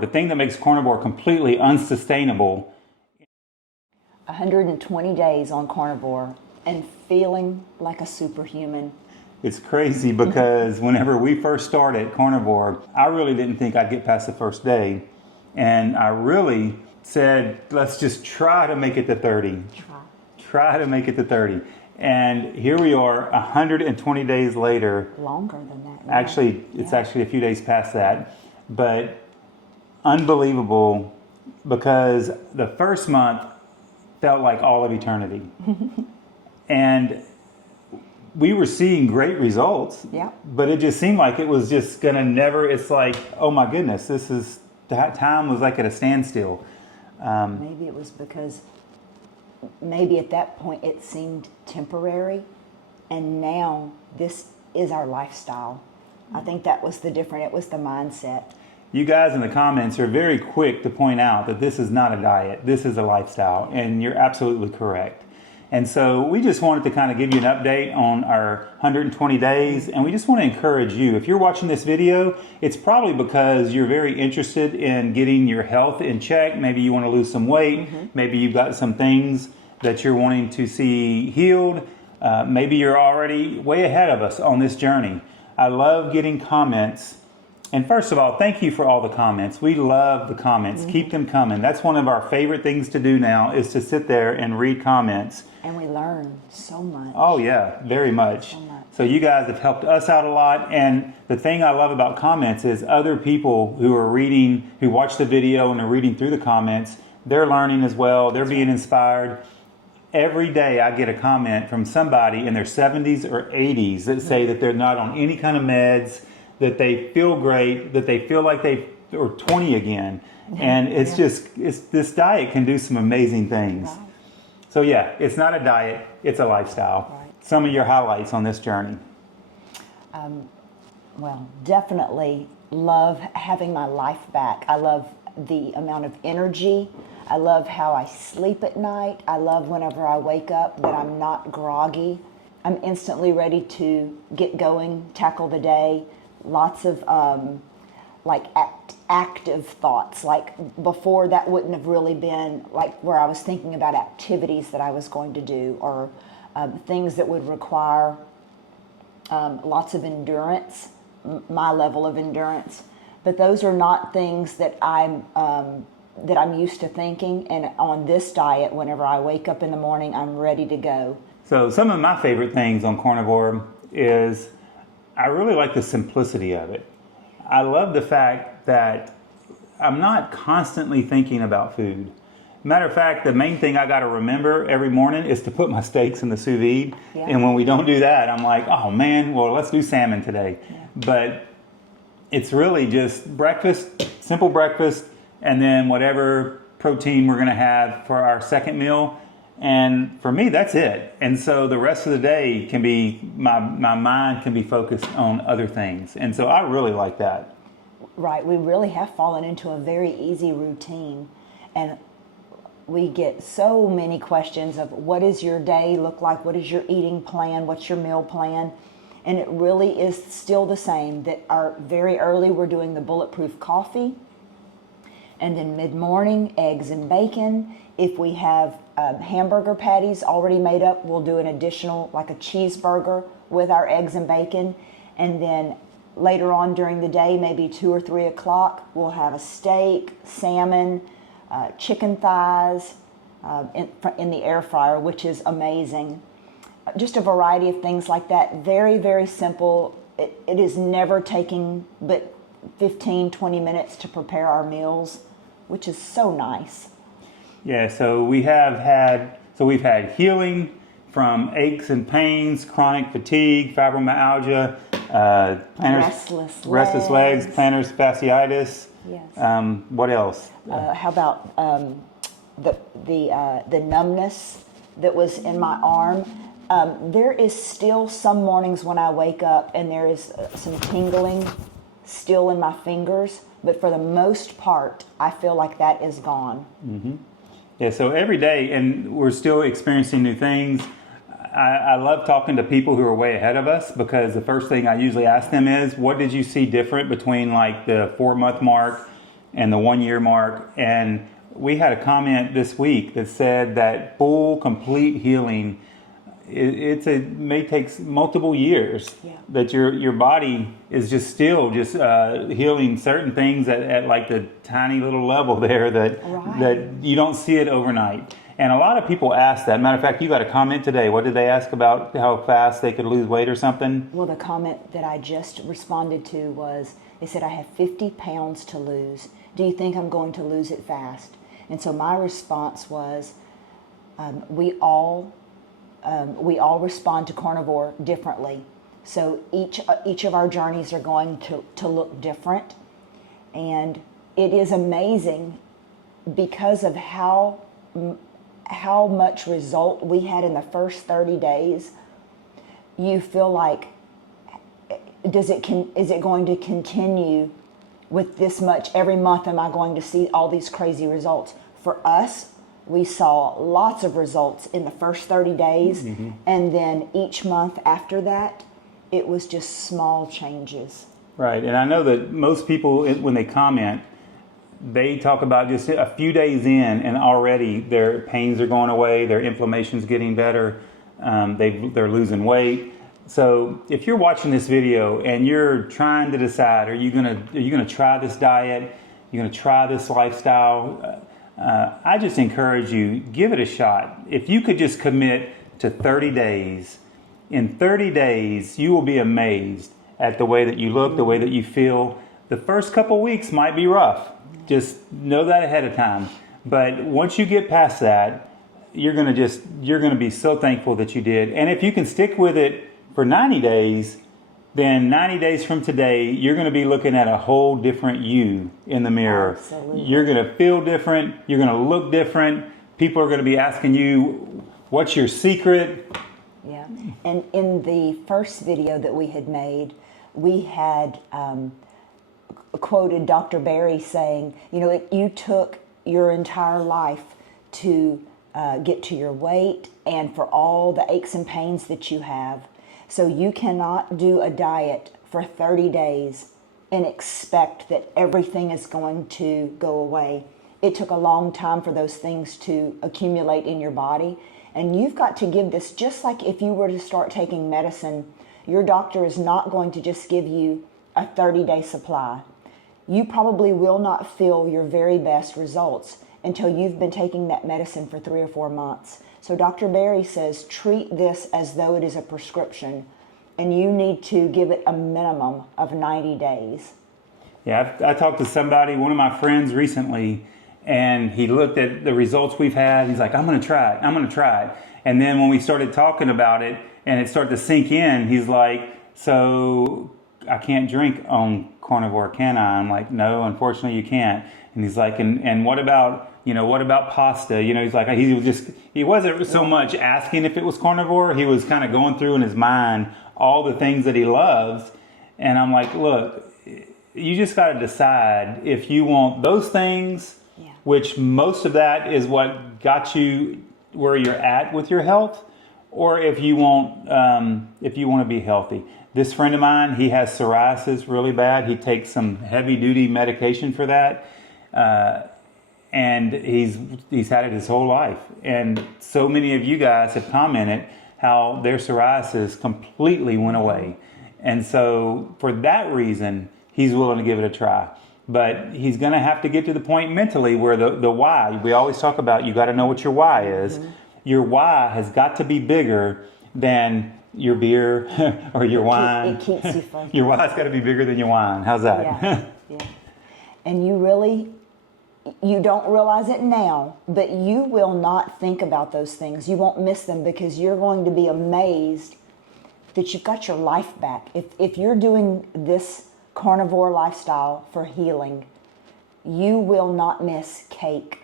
The thing that makes carnivore completely unsustainable. 120 days on carnivore and feeling like a superhuman. It's crazy because whenever we first started carnivore, I really didn't think I'd get past the first day. And I really said, let's just try to make it to 30. Try to make it to 30. And here we are 120 days later. Longer than that. Yeah. Actually, it's actually a few days past that. But unbelievable, because the first month felt like all of eternity. And we were seeing great results. Yeah. But it just seemed like it was just going to never, it's like, oh my goodness, time was like at a standstill. Maybe it was because maybe at that point it seemed temporary, and now this is our lifestyle. I think that was the difference. It was the mindset. You guys in the comments are very quick to point out that this is not a diet, this is a lifestyle, and you're absolutely correct. And so we just wanted to kind of give you an update on our 120 days, and we just want to encourage you. If you're watching this video, it's probably because you're very interested in getting your health in check. Maybe you want to lose some weight. Maybe you've got some things that you're wanting to see healed. Maybe you're already way ahead of us on this journey. I love getting comments. And first of all, thank you for all the comments. We love the comments. Keep them coming. That's one of our favorite things to do now, is to sit there and read comments. And we learn so much. Oh yeah, very much. So much. So you guys have helped us out a lot. And the thing I love about comments is other people who are reading, who watch the video and are reading through the comments, they're learning as well. They're being inspired. Every day I get a comment from somebody in their 70s or 80s that say that they're not on any kind of meds, that they feel great, that they feel like they are 20 again. And it's this diet can do some amazing things. Wow. So yeah, it's not a diet, it's a lifestyle. Right. Some of your highlights on this journey. Well, definitely love having my life back. I love the amount of energy. I love how I sleep at night. I love whenever I wake up that I'm not groggy. I'm instantly ready to get going, tackle the day. Lots of active thoughts. Like before, that wouldn't have really been like where I was thinking about activities that I was going to do, or things that would require lots of endurance, my level of endurance. But those are not things that I'm used to thinking. And on this diet, whenever I wake up in the morning, I'm ready to go. So some of my favorite things on carnivore is I really like the simplicity of it. I love the fact that I'm not constantly thinking about food. Matter of fact, the main thing I got to remember every morning is to put my steaks in the sous vide. Yeah. And when we don't do that, I'm like, oh man, well, let's do salmon today. Yeah. But it's really just breakfast, simple breakfast, and then whatever protein we're going to have for our second meal. And for me, that's it. And so the rest of the day can be, my mind can be focused on other things. And so I really like that. Right. We really have fallen into a very easy routine. And we get so many questions of what does your day look like? What is your eating plan? What's your meal plan? And it really is still the same, that very early we're doing the bulletproof coffee. And then mid-morning, eggs and bacon. If we have hamburger patties already made up, we'll do an additional, like a cheeseburger with our eggs and bacon. And then later on during the day, maybe 2 or 3 o'clock, we'll have a steak, salmon, chicken thighs in the air fryer, which is amazing. Just a variety of things like that. Very, very simple. It is never taking but 15, 20 minutes to prepare our meals, which is so nice. Yeah, so we've had healing from aches and pains, chronic fatigue, fibromyalgia, restless legs, plantar fasciitis. Yes. What else? How about the numbness that was in my arm? There is still some mornings when I wake up and there is some tingling still in my fingers, but for the most part, I feel like that is gone. Mm-hmm. Yeah, so every day, and we're still experiencing new things. I love talking to people who are way ahead of us, because the first thing I usually ask them is, what did you see different between like the 4-month mark and the 1 year mark. And we had a comment this week that said that full, complete healing, it may take multiple years. Yeah. That your body is just still healing certain things at like the tiny little level there that Right. that you don't see it overnight. And a lot of people ask that. Matter of fact, you got a comment today. What did they ask about how fast they could lose weight or something? Well, the comment that I just responded to was, they said, I have 50 pounds to lose. Do you think I'm going to lose it fast? And so my response was, we all respond to carnivore differently. So each of our journeys are going to look different. And it is amazing because of how much result we had in the first 30 days. You feel like, is it going to continue with this much? Every month am I going to see all these crazy results? For us, we saw lots of results in the first 30 days, and then each month after that, it was just small changes. Right, and I know that most people, when they comment, they talk about just a few days in and already their pains are going away, their inflammation's getting better, they're losing weight. So if you're watching this video and you're trying to decide, are you gonna try this diet, you're gonna try this lifestyle, I just encourage you, give it a shot. If you could just commit to 30 days, in 30 days you will be amazed at the way that you look, the way that you feel. The first couple weeks might be rough. Just know that ahead of time. But once you get past that, you're gonna be so thankful that you did. And if you can stick with it for 90 days, then 90 days from today, you're gonna be looking at a whole different you in the mirror. Absolutely. You're gonna feel different, you're gonna look different. People are gonna be asking you, what's your secret? Yeah. And in the first video that we had made, we had quoted Dr. Berry saying, you took your entire life to get to your weight and for all the aches and pains that you have. So you cannot do a diet for 30 days and expect that everything is going to go away. It took a long time for those things to accumulate in your body. And you've got to give this, just like if you were to start taking medicine, your doctor is not going to just give you a 30-day supply. You probably will not feel your very best results until you've been taking that medicine for 3 or 4 months. So Dr. Berry says, treat this as though it is a prescription, and you need to give it a minimum of 90 days. Yeah, I talked to somebody, one of my friends recently, and he looked at the results we've had. He's like, I'm going to try it. And then when we started talking about it and it started to sink in, he's like, so I can't drink on carnivore, can I? I'm like, no, unfortunately you can't. And he's like, and what about pasta? He's like, he wasn't so much asking if it was carnivore. He was kind of going through in his mind all the things that he loves. And I'm like, look, you just got to decide if you want those things, which most of that is what got you where you're at with your health, or if you want to be healthy. This friend of mine, he has psoriasis really bad. He takes some heavy duty medication for that. And he's had it his whole life. And so many of you guys have commented how their psoriasis completely went away. And so for that reason, he's willing to give it a try. But he's going to have to get to the point mentally where the why, we always talk about, you got to know what your why is. Mm-hmm. Your why has got to be bigger than your beer or your wine. It keeps you focused. Your why's got to be bigger than your wine. How's that? Yeah. And you don't realize it now, but you will not think about those things. You won't miss them because you're going to be amazed that you've got your life back. If you're doing this carnivore lifestyle for healing, you will not miss cake,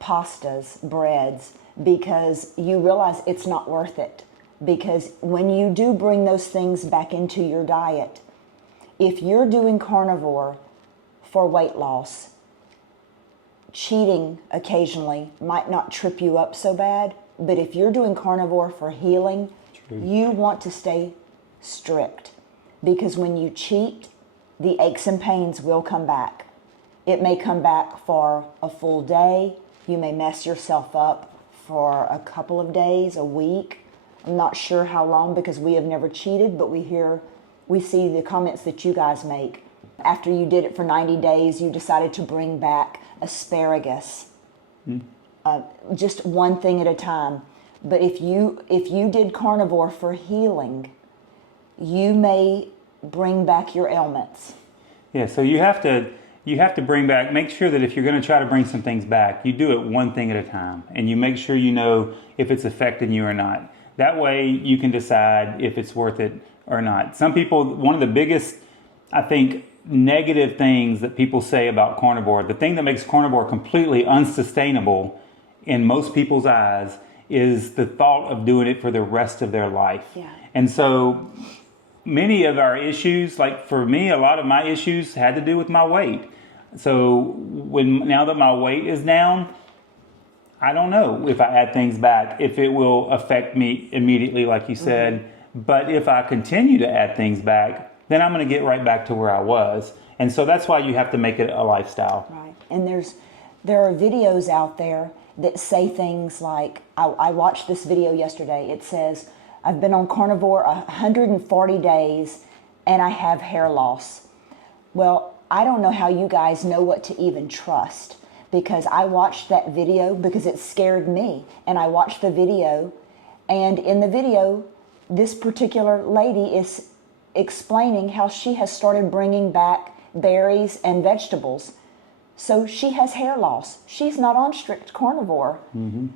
pastas, breads, because you realize it's not worth it. Because when you do bring those things back into your diet, if you're doing carnivore for weight loss, cheating occasionally might not trip you up so bad, but if you're doing carnivore for healing, you want to stay strict, because when you cheat, the aches and pains will come back. It may come back for a full day. You may mess yourself up for a couple of days, a week. I'm not sure how long because we have never cheated, but we see the comments that you guys make. After you did it for 90 days, you decided to bring back asparagus. Just one thing at a time. But if you did carnivore for healing, you may bring back your ailments. Yeah, so you have to bring back, make sure that if you're going to try to bring some things back, you do it one thing at a time, and you make sure you know if it's affecting you or not. That way you can decide if it's worth it or not. Some people, one of the biggest, I think, negative things that people say about carnivore, the thing that makes carnivore completely unsustainable in most people's eyes is the thought of doing it for the rest of their life. Yeah. And so many of our issues, like for me, a lot of my issues had to do with my weight. So now that my weight is down, I don't know if I add things back, if it will affect me immediately, like you said. But if I continue to add things back, then I'm going to get right back to where I was. And so that's why you have to make it a lifestyle. Right. And there are videos out there that say things like, I watched this video yesterday. It says, I've been on carnivore 140 days and I have hair loss. Well, I don't know how you guys know what to even trust, because I watched that video because it scared me. And I watched the video, and in the video, this particular lady is explaining how she has started bringing back berries and vegetables. So she has hair loss. She's not on strict carnivore.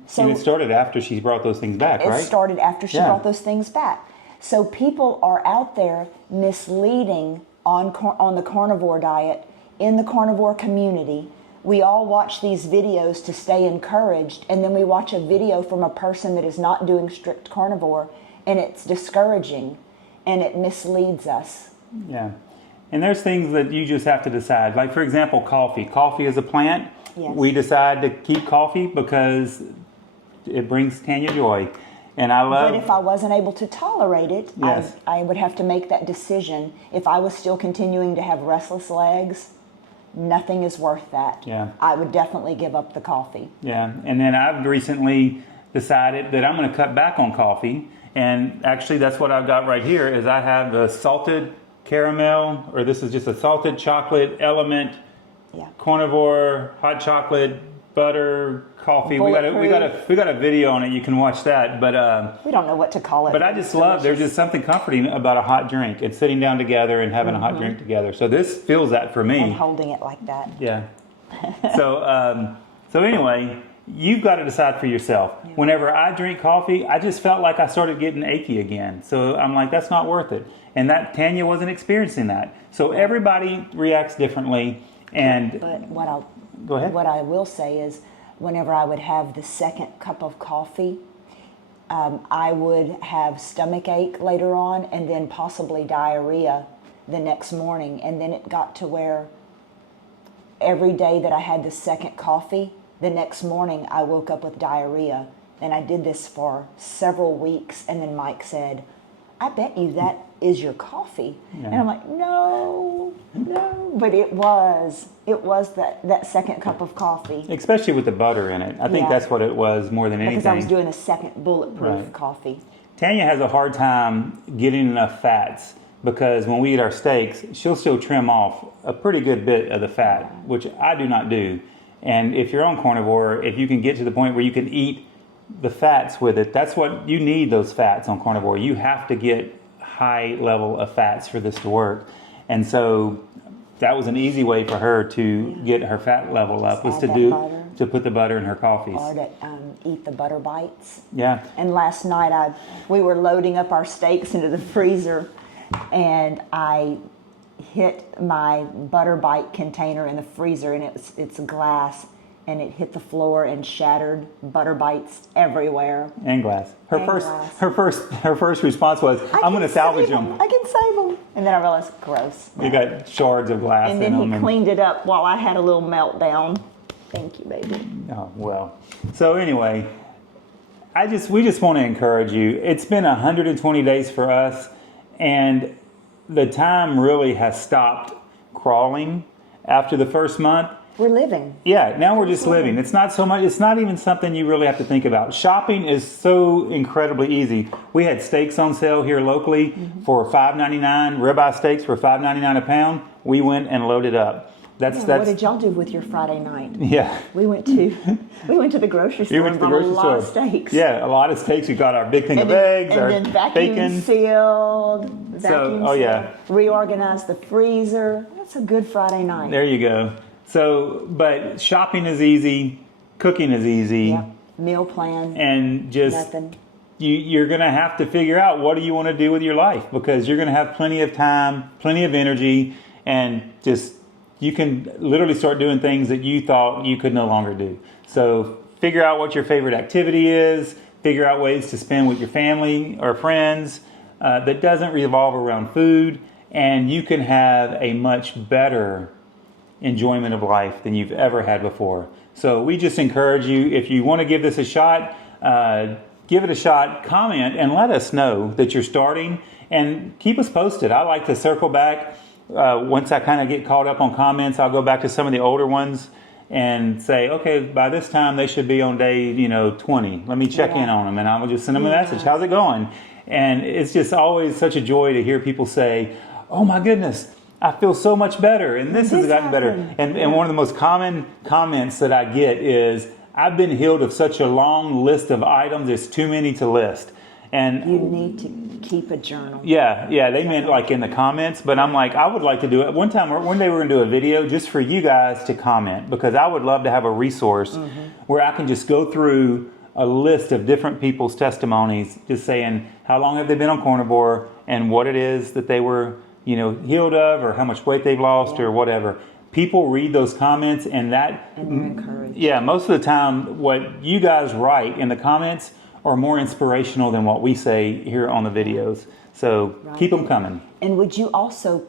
So And it started after she brought those things back, right? It started after she brought those things back. So people are out there misleading on the carnivore diet in the carnivore community. We all watch these videos to stay encouraged, and then we watch a video from a person that is not doing strict carnivore, and it's discouraging, and it misleads us. Yeah. And there's things that you just have to decide. Like, for example, coffee. Coffee is a plant. Yes. We decide to keep coffee because it brings Tanya joy. And I love... But if I wasn't able to tolerate it, Yes. I would have to make that decision. If I was still continuing to have restless legs, nothing is worth that. Yeah. I would definitely give up the coffee. Yeah. And then I've recently decided that I'm going to cut back on coffee. And actually, that's what I've got right here is I have the salted caramel, or this is just a salted chocolate element, carnivore, hot chocolate, butter, coffee. We got a video on it. You can watch that. But we don't know what to call it. But I just love, there's just something comforting about a hot drink and sitting down together and having a hot drink together. So this feels that for me. And holding it like that. Yeah. So anyway, you've got to decide for yourself. Yeah. Whenever I drink coffee, I just felt like I started getting achy again. So I'm like, that's not worth it. And that Tanya wasn't experiencing that. So everybody reacts differently. And but go ahead. What I will say is, whenever I would have the second cup of coffee, I would have stomach ache later on, and then possibly diarrhea the next morning. And then it got to where every day that I had the second coffee, the next morning I woke up with diarrhea. And I did this for several weeks, and then Mike said, I bet you that is your coffee. Yeah. And I'm like, no. But it was that second cup of coffee. Especially with the butter in it. I think that's what it was more than anything. Because I was doing a second bulletproof coffee. Tanya has a hard time getting enough fats, because when we eat our steaks, she'll still trim off a pretty good bit of the fat, which I do not do. And if you're on carnivore, if you can get to the point where you can eat the fats with it, that's what you need, those fats on carnivore. You have to get high level of fats for this to work. And so that was an easy way for her to get her fat level up, was to put the butter in her coffees. Or to eat the butter bites. Yeah. And last night we were loading up our steaks into the freezer, and I hit my butter bite container in the freezer, and it's glass, and it hit the floor and shattered butter bites everywhere. And glass. Her first response was, I'm going to salvage them. I can save them. And then I realized, gross. You got shards of glass in them. And then he cleaned it up while I had a little meltdown. Thank you, baby. Oh, well. So anyway, we just want to encourage you. It's been 120 days for us, and the time really has stopped crawling after the first month. we're living. Yeah, now we're just living. It's not so much, it's not even something you really have to think about. Shopping is so incredibly easy. We had steaks on sale here locally for $5.99, ribeye steaks for $5.99 a pound. We went and loaded up. What did y'all do with your Friday night? Yeah. We went to the grocery store and bought a lot of steaks. Yeah, a lot of steaks. We got our big thing of eggs, our and then vacuum bacon. sealed, Yeah. reorganized the freezer. That's a good Friday night. There you go. So, but shopping is easy, cooking is easy. Yeah. Meal plan. And just nothing. You're going to have to figure out what do you want to do with your life, because you're going to have plenty of time, plenty of energy, and just you can literally start doing things that you thought you could no longer do. So figure out what your favorite activity is, figure out ways to spend with your family or friends that doesn't revolve around food, and you can have a much better enjoyment of life than you've ever had before. So we just encourage you, if you want to give this a shot, give it a shot, comment, and let us know that you're starting, and keep us posted. I like to circle back. Once I kind of get caught up on comments, I'll go back to some of the older ones and say, okay, by this time they should be on day 20. Let me check in on them, and I will just send them a message. How's it going? And it's just always such a joy to hear people say, oh my goodness, I feel so much better, and this has gotten better. And one of the most common comments that I get is, I've been healed of such a long list of items, it's too many to list. And you need to keep a journal. Yeah, they meant like in the comments, but I'm like, I would like to do it. One day we're going to do a video just for you guys to comment, because I would love to have a resource where I can just go through a list of different people's testimonies, just saying how long have they been on carnivore and what it is that they were, healed of, or how much weight they've lost or whatever. People read those comments, and they're encouraged. Yeah, most of the time what you guys write in the comments are more inspirational than what we say here on the videos. So keep them coming. And would you also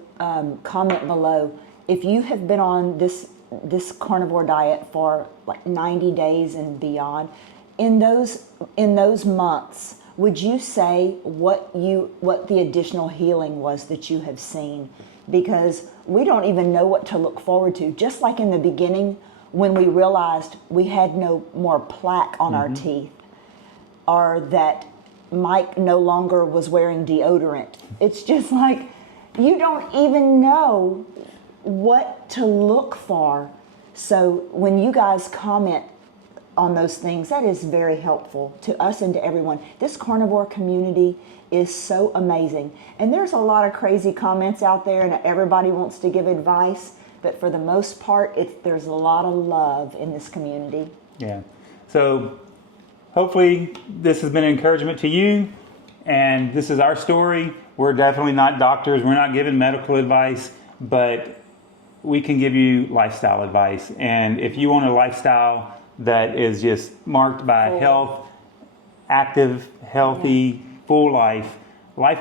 comment below, if you have been on this carnivore diet for like 90 days and beyond, in those months, would you say what the additional healing was that you have seen? Because we don't even know what to look forward to. Just like in the beginning, when we realized we had no more plaque on our teeth, or that Mike no longer was wearing deodorant. It's just like, you don't even know what to look for. So when you guys comment on those things, that is very helpful to us and to everyone. This carnivore community is so amazing. And there's a lot of crazy comments out there, and everybody wants to give advice, but for the most part, there's a lot of love in this community. Yeah. So hopefully this has been an encouragement to you, and this is our story. We're definitely not doctors. We're not giving medical advice, but we can give you lifestyle advice. And if you want a lifestyle that is just marked by health, active, healthy, full life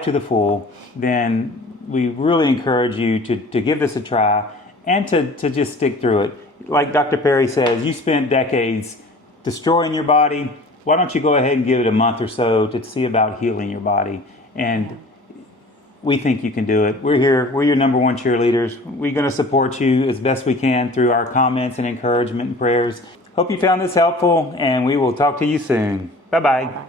to the full, then we really encourage you to give this a try and to just stick through it. Like Dr. Perry says, you spent decades destroying your body. Why don't you go ahead and give it a month or so to see about healing your body? And we think you can do it. We're here. We're your number one cheerleaders. We're going to support you as best we can through our comments and encouragement and prayers. Hope you found this helpful, and we will talk to you soon. Bye-bye.